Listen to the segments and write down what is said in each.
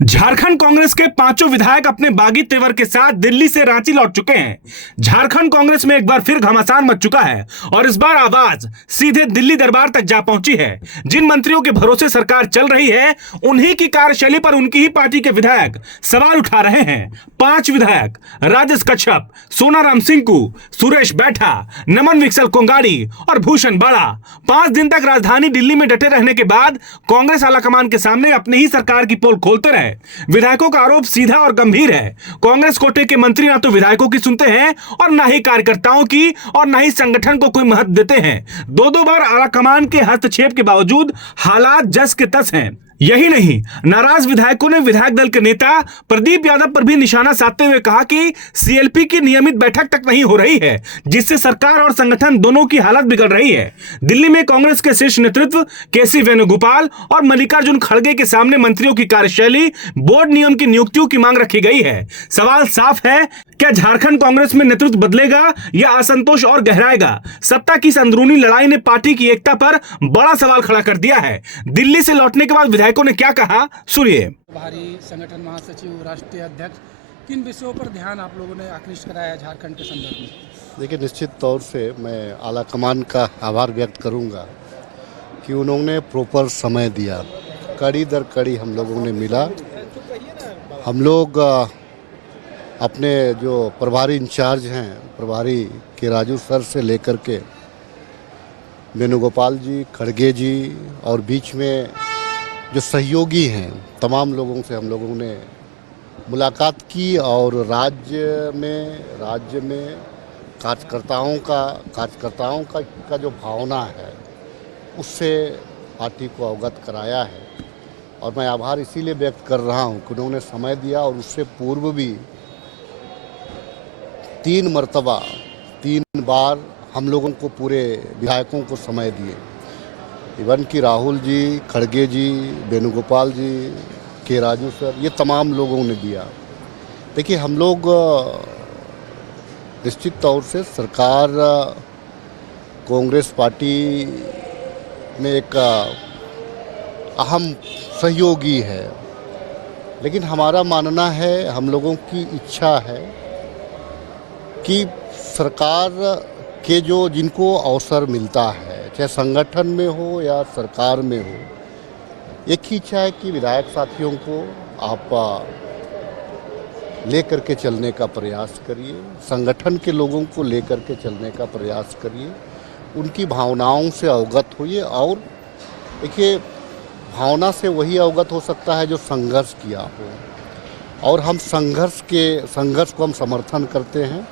झारखंड कांग्रेस के पांचों विधायक अपने बागी तेवर के साथ दिल्ली से रांची लौट चुके हैं। झारखंड कांग्रेस में एक बार फिर घमासान मच चुका है और इस बार आवाज सीधे दिल्ली दरबार तक जा पहुंची है। जिन मंत्रियों के भरोसे सरकार चल रही है, उन्हीं की कार्यशैली पर उनकी ही पार्टी के विधायक सवाल उठा रहे हैं। 5 विधायक राजेश कच्छप, सोनाराम सिंकू, सुरेश बैठा, नमन विकसल कोंगाड़ी और भूषण बाड़ा 5 दिन तक राजधानी दिल्ली में डटे रहने के बाद कांग्रेस आलाकमान के सामने अपनी ही सरकार की पोल खोलते रहे। विधायकों का आरोप सीधा और गंभीर है। कांग्रेस कोटे के मंत्री ना तो विधायकों की सुनते हैं और ना ही कार्यकर्ताओं की और ना ही संगठन को कोई महत्व देते हैं। 2-2 बार आलाकमान के हस्तक्षेप के बावजूद हालात जस के तस हैं। यही नहीं, नाराज विधायकों ने विधायक दल के नेता प्रदीप यादव पर भी निशाना साधते हुए कहा कि सीएलपी की नियमित बैठक तक नहीं हो रही है, जिससे सरकार और संगठन दोनों की हालत बिगड़ रही है। दिल्ली में कांग्रेस के शीर्ष नेतृत्व केसी वेणुगोपाल और मल्लिकार्जुन खड़गे के सामने मंत्रियों की कार्यशैली, बोर्ड नियम की नियुक्तियों की मांग रखी गई है। सवाल साफ है, क्या झारखंड कांग्रेस में नेतृत्व बदलेगा या असंतोष और गहराएगा? सत्ता की इस अंदरूनी लड़ाई ने पार्टी की एकता पर बड़ा सवाल खड़ा कर दिया है। दिल्ली से लौटने के बाद विधायकों ने क्या कहा, सुनिए। प्रभारी संगठन महासचिव, राष्ट्रीय अध्यक्ष, किन विषयों पर ध्यान आप लोगों ने आकृष्ट कराया झारखंड के संदर्भ में? देखिए, निश्चित तौर से मैं आलाकमान का आभार व्यक्त करूंगा कि उन्होंने प्रॉपर समय दिया। कड़ी दर कड़ी हम लोगों ने मिला। हम लोग अपने जो प्रभारी इंचार्ज हैं, प्रभारी के राजू सर से लेकर के वेणुगोपाल जी, खड़गे जी और बीच में जो सहयोगी हैं, तमाम लोगों से हम लोगों ने मुलाकात की और राज्य में कार्यकर्ताओं का जो भावना है उससे पार्टी को अवगत कराया है। और मैं आभार इसीलिए व्यक्त कर रहा हूं कि उन्होंने समय दिया और उससे पूर्व भी 3 बार हम लोगों को, पूरे विधायकों को समय दिए। इवन कि राहुल जी, खड़गे जी, वेणुगोपाल जी, के राजू सर, ये तमाम लोगों ने दिया। देखिए, हम लोग निश्चित तौर से सरकार कांग्रेस पार्टी में एक अहम सहयोगी है, लेकिन हमारा मानना है, हम लोगों की इच्छा है कि सरकार के जिनको अवसर मिलता है, चाहे संगठन में हो या सरकार में हो, एक ही इच्छा है कि विधायक साथियों को आप लेकर के चलने का प्रयास करिए, संगठन के लोगों को लेकर के चलने का प्रयास करिए, उनकी भावनाओं से अवगत होइए। और देखिए, भावना से वही अवगत हो सकता है जो संघर्ष किया हो, और हम संघर्ष को हम समर्थन करते हैं।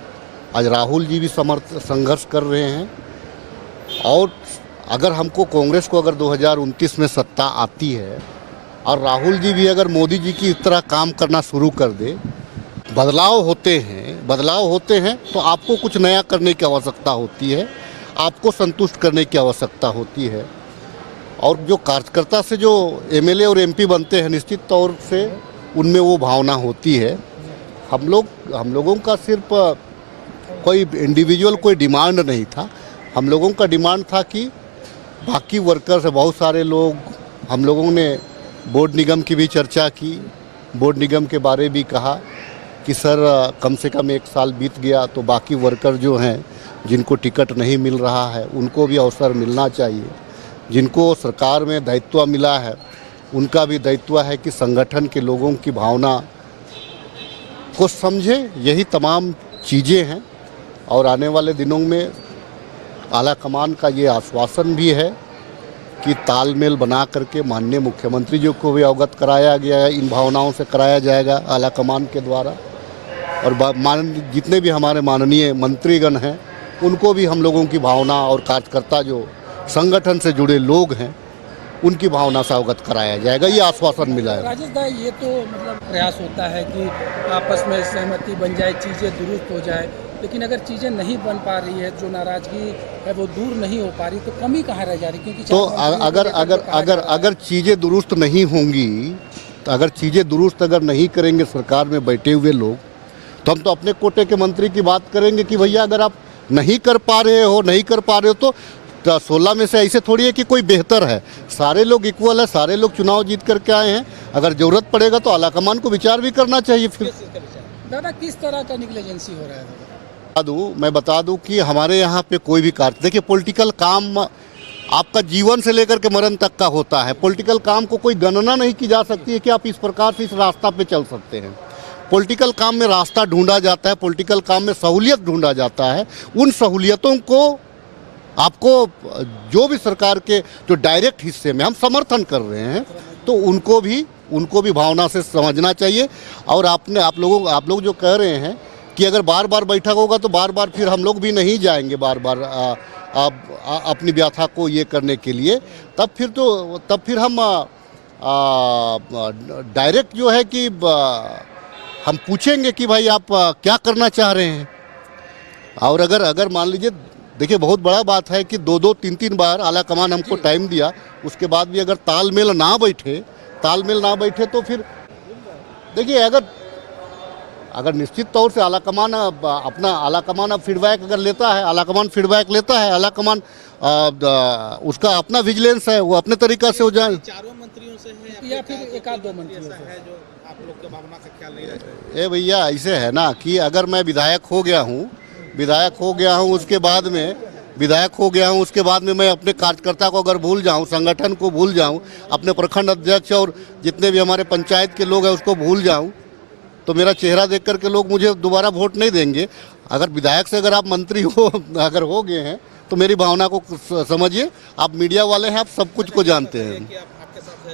आज राहुल जी भी संघर्ष कर रहे हैं, और अगर हमको कांग्रेस को अगर 2029 में सत्ता आती है और राहुल जी भी अगर मोदी जी की तरह काम करना शुरू कर दे, बदलाव होते हैं तो आपको कुछ नया करने की आवश्यकता होती है, आपको संतुष्ट करने की आवश्यकता होती है। और जो कार्यकर्ता से जो एमएलए और एमपी बनते हैं, निश्चित तौर से उनमें वो भावना होती है। हम लोगों का सिर्फ कोई इंडिविजुअल कोई डिमांड नहीं था। हम लोगों का डिमांड था कि बाकी वर्कर्स, बहुत सारे लोग, हम लोगों ने बोर्ड निगम की भी चर्चा की। बोर्ड निगम के बारे भी कहा कि सर, कम से कम 1 साल बीत गया तो बाकी वर्कर जो हैं, जिनको टिकट नहीं मिल रहा है, उनको भी अवसर मिलना चाहिए। जिनको सरकार में दायित्व मिला है, उनका भी दायित्व है कि संगठन के लोगों की भावना को समझे। यही तमाम चीज़ें हैं, और आने वाले दिनों में आलाकमान का ये आश्वासन भी है कि तालमेल बना करके माननीय मुख्यमंत्री जी को भी अवगत कराया गया है, इन भावनाओं से कराया जाएगा आलाकमान के द्वारा। और जितने भी हमारे माननीय मंत्रीगण हैं, उनको भी हम लोगों की भावना और कार्यकर्ता जो संगठन से जुड़े लोग हैं, उनकी भावना से अवगत कराया जाएगा, ये आश्वासन मिला है। राजेश भाई, ये तो मतलब प्रयास होता है कि आपस में सहमति बन जाए, चीज़ें दुरुस्त हो जाए, लेकिन अगर चीज़ें नहीं बन पा रही है, जो नाराजगी है वो दूर नहीं हो पा रही, तो कमी कहाँ रह जा रही? क्योंकि तो अगर चीज़ें दुरुस्त नहीं होंगी, तो अगर चीज़ें दुरुस्त अगर नहीं करेंगे सरकार में बैठे हुए लोग, तो हम तो अपने कोटे के मंत्री की बात करेंगे कि भैया, अगर आप नहीं कर पा रहे हो तो 16 में से ऐसे थोड़ी है कि कोई बेहतर है, सारे लोग इक्वल है, सारे लोग चुनाव जीत करके आए हैं। अगर ज़रूरत पड़ेगा तो आलाकमान को विचार भी करना चाहिए। फिर दादा किस तरह का निग्लिजेंसी हो रहा है? मैं बता दूं कि हमारे यहाँ पे कोई भी कार्य, देखिए पॉलिटिकल काम आपका जीवन से लेकर के मरण तक का होता है। पॉलिटिकल काम को कोई गणना नहीं की जा सकती है कि आप इस प्रकार से इस रास्ता पे चल सकते हैं। पॉलिटिकल काम में रास्ता ढूंढा जाता है, पॉलिटिकल काम में सहूलियत ढूंढा जाता है। उन सहूलियतों को आपको जो भी सरकार के जो डायरेक्ट हिस्से में हम समर्थन कर रहे हैं, तो उनको भी भावना से समझना चाहिए। और आप लोग जो कह रहे हैं कि अगर बार बार बैठक होगा तो बार बार फिर हम लोग भी नहीं जाएंगे बार बार अपनी व्यथा को ये करने के लिए, तब फिर हम डायरेक्ट जो है कि हम पूछेंगे कि भाई आप क्या करना चाह रहे हैं। और अगर मान लीजिए, देखिए बहुत बड़ा बात है कि 2-2, 3-3 बार आलाकमान हमको टाइम दिया, उसके बाद भी अगर तालमेल ना बैठे तो फिर देखिए, अगर निश्चित तौर से आलाकमान अब फीडबैक अगर लेता है, आलाकमान उसका अपना विजिलेंस है, वो अपने तरीका से हो जाए। चारों मंत्रियों से है या फिर एक आध दो मंत्रियों से है जो आप लोग के भावना का ख्याल नहीं रखते? ए भैया, ऐसे है ना कि अगर मैं विधायक हो गया हूँ, उसके बाद में मैं अपने कार्यकर्ता को अगर भूल जाऊँ, संगठन को भूल जाऊँ, अपने प्रखंड अध्यक्ष और जितने भी हमारे पंचायत के लोग हैं उसको भूल जाऊँ, तो मेरा चेहरा देख करके लोग मुझे दोबारा वोट नहीं देंगे। अगर विधायक से अगर आप मंत्री अगर हो गए हैं तो मेरी भावना को समझिए। आप मीडिया वाले हैं, आप सब कुछ को जानते हैं। आपके साथ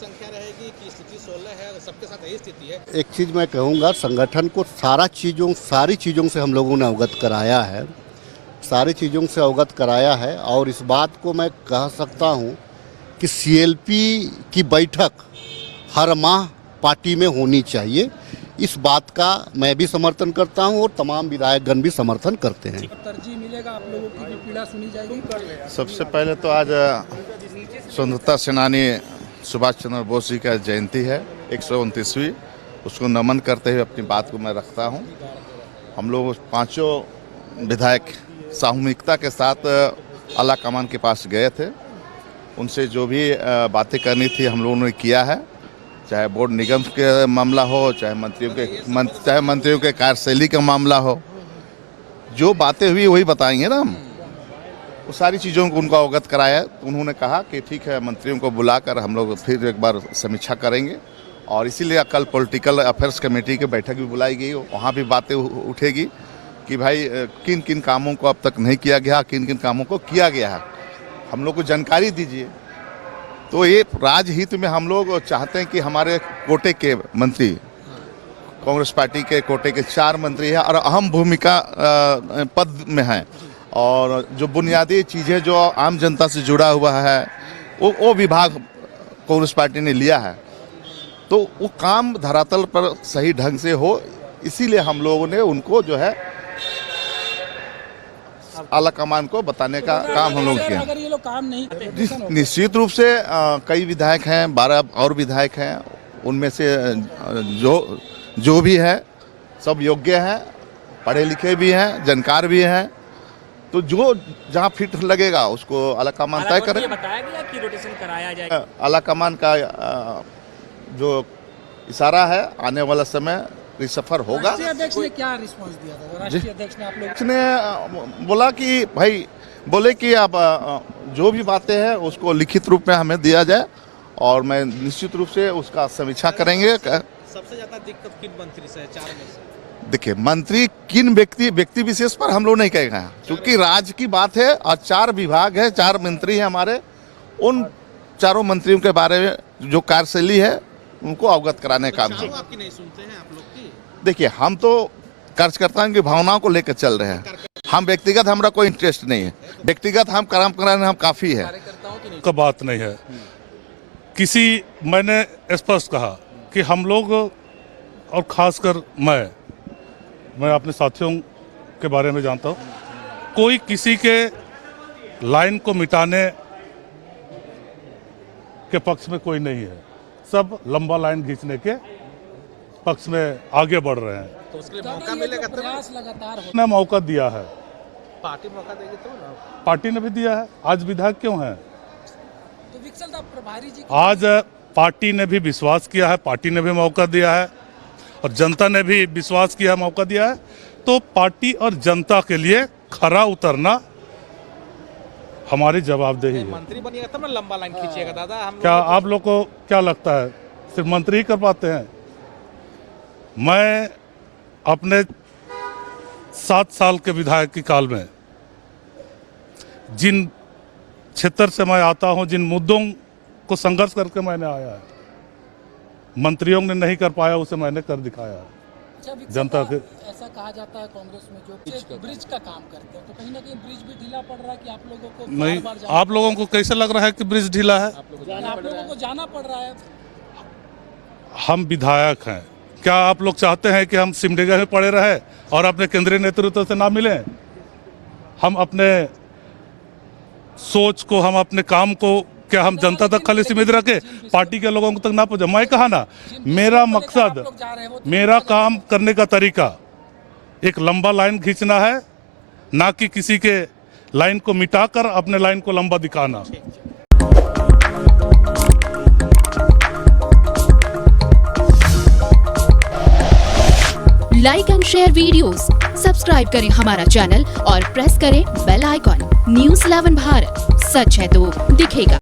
संख्या रहेगी कि स्थिति 16 है, सबके साथ यही स्थिति है? एक चीज़ मैं कहूँगा, संगठन को सारी चीज़ों से हम लोगों ने अवगत कराया है, और इस बात को मैं कह सकता हूँ कि CLP की बैठक हर माह पार्टी में होनी चाहिए। इस बात का मैं भी समर्थन करता हूं और तमाम विधायकगण भी समर्थन करते हैं। तरजीह मिलेगा, आप लोगों की भी पीड़ा सुनी जाएगी। सबसे पहले तो आज स्वतंत्रता सेनानी सुभाष चंद्र बोस जी का जयंती है, 129वीं, उसको नमन करते हुए अपनी बात को मैं रखता हूं। हम लोग पांचों विधायक सामूहिकता के साथ आलाकमान के पास गए थे, उनसे जो भी बातें करनी थी हम लोगों ने किया है, चाहे बोर्ड निगम के मामला हो, चाहे मंत्रियों के कार्यशैली का मामला हो, जो बातें हुई वही बताएंगे ना हम। वो सारी चीज़ों को उनको अवगत कराया। तो उन्होंने कहा कि ठीक है, मंत्रियों को बुलाकर हम लोग फिर एक बार समीक्षा करेंगे, और इसीलिए कल पॉलिटिकल अफेयर्स कमेटी की बैठक भी बुलाई गई। वहाँ भी बातें उठेगी कि भाई किन किन कामों को अब तक नहीं किया गया, किन किन कामों को किया गया है, हम लोग को जानकारी दीजिए। तो ये राजहित में हम लोग चाहते हैं कि हमारे कोटे के मंत्री, कांग्रेस पार्टी के कोटे के 4 मंत्री हैं और अहम भूमिका पद में हैं, और जो बुनियादी चीज़ें जो आम जनता से जुड़ा हुआ है वो विभाग कांग्रेस पार्टी ने लिया है, तो वो काम धरातल पर सही ढंग से हो, इसीलिए हम लोगों ने उनको जो है आलाकमान को बताने का काम हम लोग किया। अगर ये लोग काम नहीं करते, निश्चित रूप से कई विधायक हैं, 12 और विधायक हैं, उनमें से जो भी है सब योग्य हैं, पढ़े लिखे भी हैं, जानकार भी हैं, तो जो जहां फिट लगेगा उसको आलाकमान तय करें। बताया गया कि रोटेशन कराया जाएगा। आलाकमान का जो इशारा है, आने वाला समय सफर होगा। राष्ट्रीय अध्यक्ष ने क्या रिस्पांस दिया था? राष्ट्रीय अध्यक्ष ने आप लोग ने बोला कि भाई आप जो भी बातें हैं उसको लिखित रूप में हमें दिया जाए, और मैं निश्चित रूप से उसका समीक्षा करेंगे। सबसे ज्यादा दिक्कत किन मंत्री से है 4 में से? देखिए, मंत्री किन व्यक्ति विशेष पर हम लोग नहीं कहेंगे, क्योंकि राज्य की बात है और 4 विभाग है, 4 मंत्री हैं हमारे। उन 4 मंत्रियों के बारे में जो कार्यशैली है उनको अवगत कराने का काम। आपकी नहीं सुनते हैं आप लोग की? देखिए, हम तो कार्यकर्ताओं की भावनाओं को लेकर चल रहे हैं। हम व्यक्तिगत, हमारा कोई इंटरेस्ट नहीं है, व्यक्तिगत हम काम कराने हम काफ़ी है। का बात नहीं है। मैंने स्पष्ट कहा कि हम लोग, और खासकर मैं अपने साथियों के बारे में जानता हूँ, कोई किसी के लाइन को मिटाने के पक्ष में कोई नहीं है। सब लंबा लाइन खींचने के पक्ष में आगे बढ़ रहे हैं। तो उसके लिए मौका मिलेगा, प्रयास लगातार हो। ने मौका दिया है पार्टी मौका देगी तो ना। पार्टी ने भी दिया है, आज विधायक क्यों हैं? तो विक्सल दा प्रभारी जी आज पार्टी ने भी विश्वास किया है, पार्टी ने भी मौका दिया है और जनता ने भी विश्वास किया, मौका दिया है। तो पार्टी और जनता के लिए खरा उतरना हमारी जवाबदेही है। मंत्री बनिएगा तब ना लंबा लाइन खींचिएगा दादा। हम क्या आप लोग को क्या लगता है सिर्फ मंत्री ही कर पाते हैं? मैं अपने 7 साल के विधायक की काल में जिन क्षेत्र से मैं आता हूं, जिन मुद्दों को संघर्ष करके मैंने आया है, मंत्रियों ने नहीं कर पाया उसे मैंने कर दिखाया है। अच्छा, विक्सल जनता दा, के- ऐसा कहा जाता है कांग्रेस में जो ब्रिज का काम करते हैं, तो कहीं ना कहीं ब्रिज भी ढीला पड़ रहा है कि आप लोगों को नहीं, बार-बार जाना आप लोगों को कैसे लग रहा है कि ब्रिज ढीला है? आप लोगों को जाना पड़ रहा है। हम विधायक हैं, क्या आप लोग चाहते हैं कि हम सिमडेगा में पड़े रहे और अपने केंद्रीय नेतृत्व से ना मिलें? हम अपने सोच को, हम अपने काम को क्या हम जनता तक खाली सीमित रखे, पार्टी के लोगों तक ना पहुंचे? मैं कहा ना, मेरा मकसद, मेरा काम करने का तरीका एक लंबा लाइन खींचना है, ना कि किसी के लाइन को मिटाकर अपने लाइन को लंबा दिखाना। Like and share videos, subscribe करें हमारा चैनल और प्रेस करें बेल आइकॉन। न्यूज़ 11 भारत, सच है तो दिखेगा।